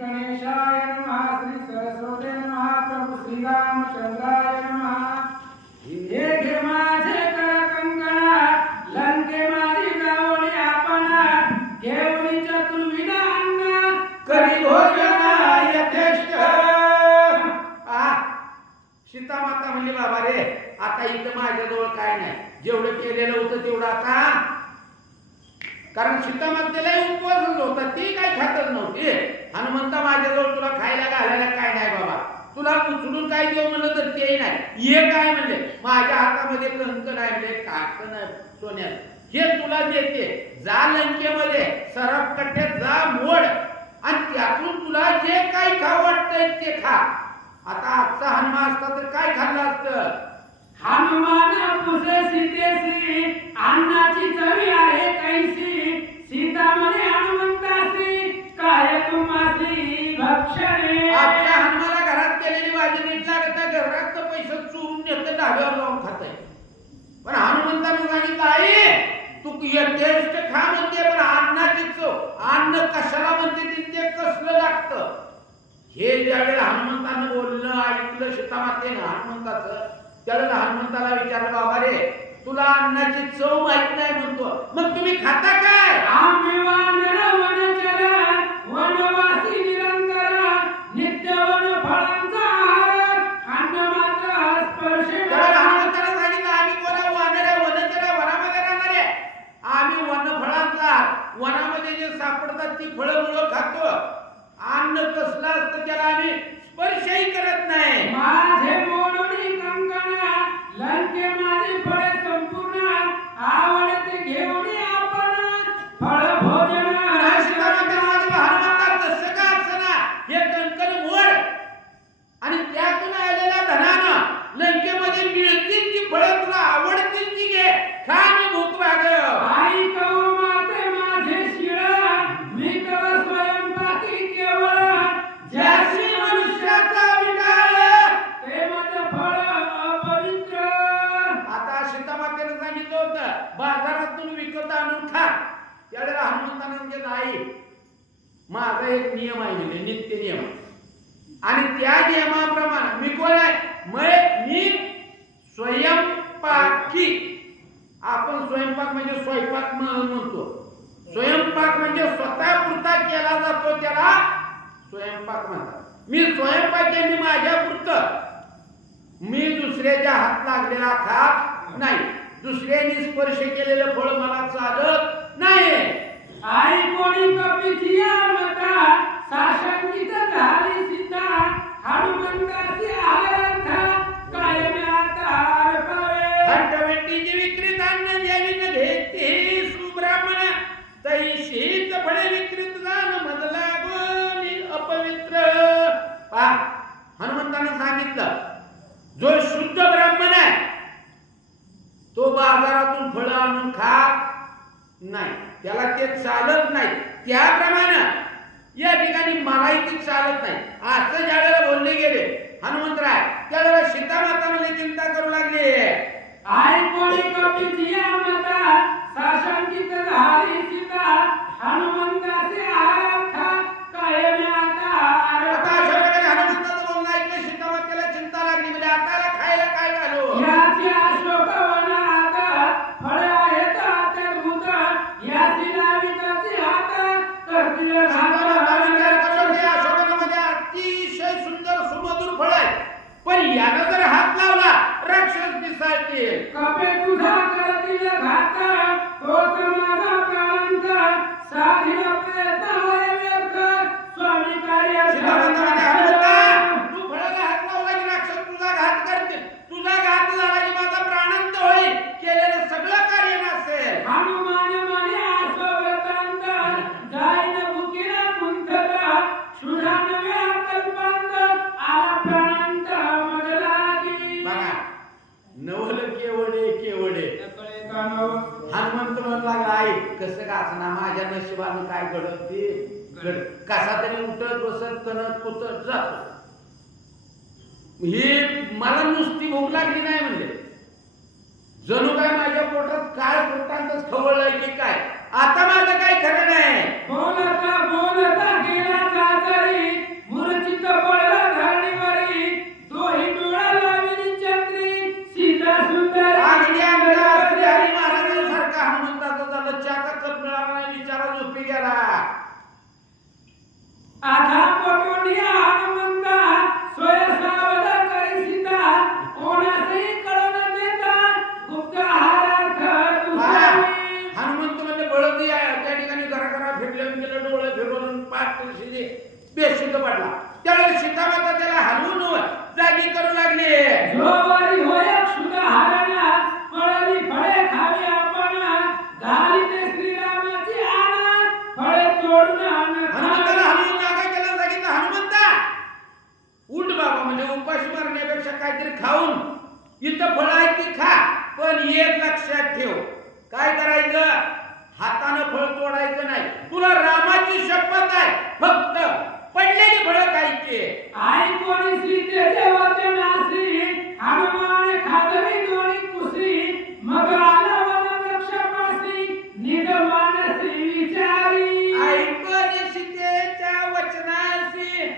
गणेशाय नमः श्री सरस्वती नमः प्रभु श्री रामचंद्राय नमः हे घे माझे कर कंकणा लंके माझी जावणी आपणा घेऊन चतुर्विधा अन्न करी भोजना यथेष्ट सीता माता म्हणली बाबा रे आता इथं माझ्याजवळ काय नाही जेवढं केलेलं होतं तेवढं आता कारण सीता मातेला उपवासच होता ती काय खातच नव्हती हनुमंता माझ्याजवळ तुला खायला घालायला काय नाही बाबा तुला उचलून काय देऊ म्हणलं तर तेही नाही हे काय म्हणले माझ्या हातामध्ये कंकण आहे म्हणजे काकण आहे सोन्यात हे तुला देते जा लंकेमध्ये सरप कट्ट्यात जा मोड आणि त्यातून तुला जे काही खाऊ वाटतंय ते खा आता आजचा हनुमान असता तर काय खाल्लं असतं हनुमान पुसे सीतेसी अन्नाची चवी आहे कैसी सीता म्हणे हनुमंतासी काय तुम्हासी भक्षणे आपल्या हनुमाला घरात केलेली भाजी नीट लागत नाही घरात तर पैसे चोरून नेतं ढाब्यावर जाऊन खाताय पण हनुमंताने सांगितलं आई तू टेस्ट खा म्हणते पण अन्नाची चव अन्न कशाला म्हणते ते कसलं लागतं हे ज्यावेळेला हनुमंतानं बोलणं ऐकलं सीतामातेनं हनुमंताचं त्यावेळेला हनुमंताला विचारलं बाबा रे तुला अन्नाची चव माहित नाही म्हणतो मग तुम्ही खाता काय आम्ही वानर वनचर वनवासी निरंतर नित्य वन फळांचा आहार अन्न मात्र स्पर्श हनुमंताला सांगितलं आम्ही कोणा वानर वनचर वनामध्ये राहणारे आम्ही वनफळांचा वनामध्ये जे सापडतात ती फळं मुळं खातो अन्न कसलं असतं त्याला आम्ही स्पर्शही करत नाही माझे मोडणी कंकण लंके माझे फळ संपूर्ण आवडते घेऊन आपण फळ भोजन हनुमंता तसं का असना हे कंकण मोड आणि त्यातून आलेल्या धनानं लंकेमध्ये मिळतील ती फळं तुला आवडतील ती घे खा आणि भूक भागव आई कव माते माझे शिळ मी कव स्वयंपाकी केवळ ज्याशी मनुष्याचा विटाळ ते माझं फळ अपवित्र आता सीतामातेने सांगितलं होतं बाजारातून विकत आणून खा त्यावेळेला हनुमंताने म्हणजे नाही माझा एक नियम आहे म्हणजे नित्य नियम आहे आणि त्या नियमाप्रमाणे मी कोण आहे मी स्वयंपाकी आपण स्वयंपाक म्हणजे स्वयंपाक म्हणतो स्वयंपाक म्हणजे स्वतः पुरता केला जातो त्याला स्वयंपाक म्हणतात मी स्वयंपाकी मी माझ्या पुरतं मी दुसऱ्याच्या हात लागलेला खात नाही दुसऱ्याने स्पर्श केलेलं फळ मला चालत नाही आई कोणी कपीची मता साशंकित झाली सीता हनुमंताची आराध कायम आता अर्पावे हंटवंटीची विक्रीत अन्न ज्यावी न घेते सुब्राह्मण तैशीच फळे विक्रीत जाण मधला गोनी अपवित्र हनुमंतानं सांगितलं जो शुद्ध ब्राह्मण आहे तो बाजारातून फळं आणून खात नाही त्याला ते चालत नाही त्याप्रमाणे या ठिकाणी मलाही ते चालत नाही असं ज्यावेळेला बोलले गेले हनुमंतराय त्यावेळेला सीतामाता मला चिंता करू लागली आई कोणी कपीची मता साशंकित झाली सीता हनुमंताची आराध कायम आता अशा प्रकारे हनुमंताचं बोलणं ऐकलं सीतामातेला चिंता लागली म्हणजे आता खायला काय घालू याची अशोक वनात फळे आहेत अत्यद्भुत याची लाविताची हात करतील अशोकवनामध्ये अतिशय सुंदर सुमधुर फळ आहे पण यानं जर हात लावला राक्षस दिसायचे कपे तुझा करतील घात तोच माझा प्रांत साधील प्रयत्न होय व्यर्थ स्वामी कार्य तू फळाला हात लावला की राक्षस तुझा घात करतील तुझा घात झाला की माझा प्राणांत होईल केलेलं सगळं कार्य नसेल हनुमान म्हणे अश्वव्रतांत जाईन भुकीला कुंठला सुधान व्याकल्पांत आला प्राणांत मग लागी बघा नवल केवडे केवडे हनुमंत म्हणला आई कसं का असणार माझ्या नशिबानं काय घडत ते घड कसा तरी उठत बसत कणत कुतत जातो ही मला नुसती भूक लागली नाही म्हणले जणू काय माझ्या पोटात काय पोटांतच खवळलंय की काय आता माझं काही खरं नाही बोलता बोलता गेला चातरी आधा पोटोनिया हनुमंता सोय सावध करी सीता कोणासही कळू न देता गुप्त आहारार्थ दुसरी हनुमंत म्हणजे बळदी त्या ठिकाणी घरा फिरलं गेलं डोळे फिरवून पाठ शिजे बेशुद्ध पडला त्यावेळेस सीतामाता त्याला हलवून जागी करू लागली जोवरी होय क्षुध हरणा पळली फळे खावी आपण घाली ते श्रीरामाची आण फळे तोडून आण हनुमंताला हलवून जागा केला जागी तर हनुमंता उठ बाबा म्हणजे उपाशी मारण्यापेक्षा काहीतरी खाऊन इथं फळ आहे ती खा पण एक लक्षात ठेव काय करायचं हातानं फळ तोडायचं नाही तुला रामाची शपथ आहे फक्त पडलेली फळं खायची आई कोणी सीतेचे वचन आसी हनुमान खाजवी दोन्ही कुशी मग आला वन वृक्षापासी निज मानसी विचारी ऐकून सीतेच्या वचनासी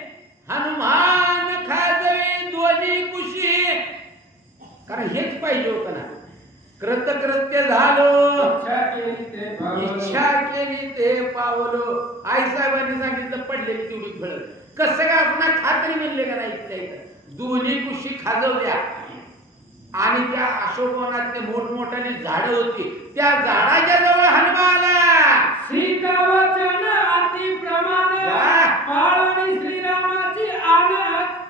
हनुमान खाजवे दोन्ही कुशी कारण हेच पाहिजे होतं ना कृतकृत्य झालो इच्छा केली ते पावलो आई साहेबांनी सांगितलं पडलेली तेवढी फळ कसं काय असणार खात्री म्हणले का नाही इथल्या इथं दोन्ही कुशी खाजवल्या आणि त्या अशोकवनातले मोठमोठाली झाडं होती त्या झाडाच्या जवळ हनुमान आला सीता वचन अति प्रमाण पाळणी श्रीरामाची आण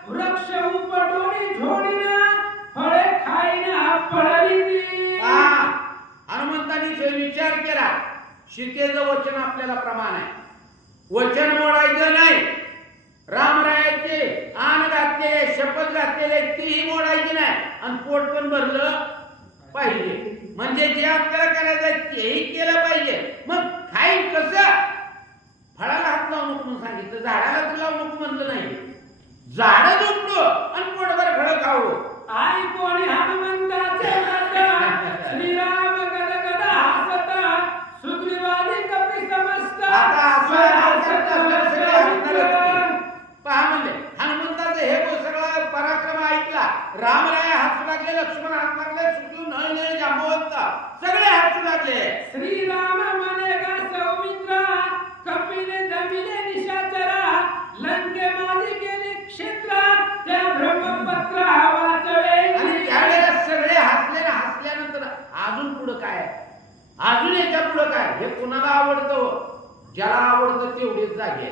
वृक्ष उपटोनी झोडीना फळे खाईना पडली ती हनुमंतांनी विचार केला सीतेचं वचन आपल्याला प्रमाण आहे वचन मोडायचं नाही रामरायाचे आण घातलेले शपथ घातलेले तीही मोडायची नाही आणि पोट पण भरलं पाहिजे म्हणजे जे आपल्याला करायचं तेही केलं पाहिजे मग खाईल कसं फळाला हात लावू नको म्हणून सांगितलं झाडाला तर लावू नको म्हणलं नाही झाडं झोपलो आणि पोटभर फळं खाऊ आई कोणी हनुमंताचे व्रत श्रीराम गदगद हसता सुग्रीवादी कपी समस्त आता पहा म्हणले हनुमंताचं हे सगळं पराक्रम ऐकला रामराय हसू लागले लक्ष्मण हसू लागले सुग्रीव नळ जांबवंत सगळे हसू लागले श्रीराम मनेगा सौमित्रा कपिले दमिले निशाचरा लंके माझी गेली क्षेत्र त्या ब्रह्मपत्र वाचवे आणि त्यावेळेला सगळे हसले ना हसल्यानंतर अजून पुढं काय अजून याच्या पुढं काय हे कुणाला आवडतं ज्याला आवडतं तेवढेच जागे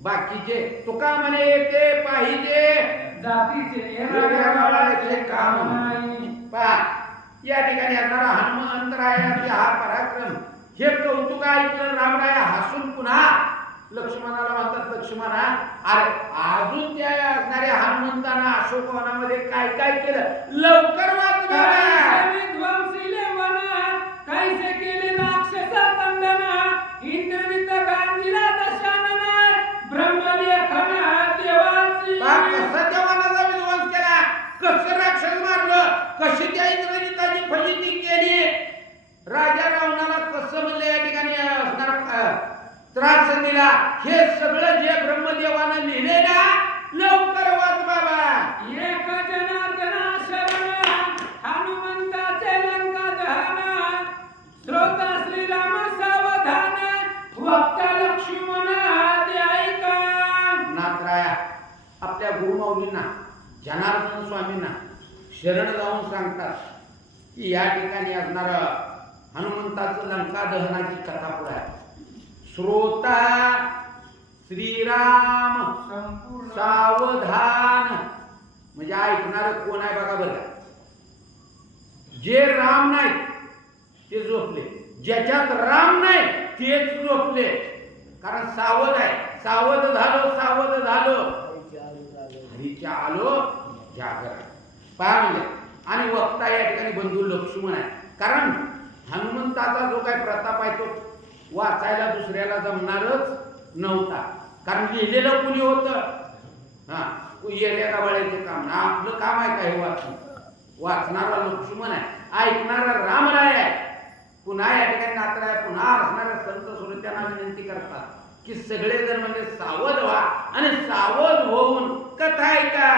बाकीचे तुका म्हणे ते पाहिजे जातीचे काम पहा या ठिकाणी असणारा हनुमंतरायाचा हा पराक्रम हे कौतुक ऐकलं रामराय हसून पुन्हा लक्ष्मणाला म्हणतात लक्ष्मणा अरे अजून त्या असणाऱ्या हनुमंताना अशोकवनामध्ये काय काय केलं लवकर वाचवा कैसे केले राक्षसा कंदना इंद्रजित गांधीला दशानना ब्रह्मलेखन देवाची कसा त्या वनाचा विध्वंस केला कसं राक्षस मारलं कशी त्या इंद्रजिताची फजिती केली राजा रावणाला कसं म्हणलं या ठिकाणी असणारा त्रास दिला हे सगळं जे ब्रह्मदेवानं लिहिले ना लवकर वाच बाबा एक जनार्दना शरण हनुमंताचे लंका दहन श्रोता श्रीराम सावधान वक्ता लक्ष्मण ते ऐका नाथराया आपल्या गुरुमाऊलींना जनार्दन स्वामींना शरण जाऊन सांगतात की या ठिकाणी असणारा हनुमंताचं लंका दहनाची कथा पुढे आहे श्रोता श्रीराम सावधान म्हणजे ऐकणार कोण आहे बघा बरं जे राम नाही ते झोपले ज्याच्यात राम नाही तेच झोपले कारण सावध आहे सावध झालो हरीच्या आलो जागर पहा म्हणजे आणि वक्ता या ठिकाणी बंधू लक्ष्मण आहे कारण हनुमंताचा जो काय प्रताप आहे तो वाचायला दुसऱ्याला जमणारच नव्हता कारण लिहिलेलं कुणी होतं हा येल्या गावाळ्याचे काम आपलं काम आहे का हे वाचणारा लक्ष्मण आहे ऐकणारा रामराय आहे पुन्हा या ठिकाणी नातराय पुन्हा असणाऱ्या संत सुरत्यांना विनंती करतात की सगळे जण म्हणजे सावध व्हा आणि सावध होऊन कथा ऐका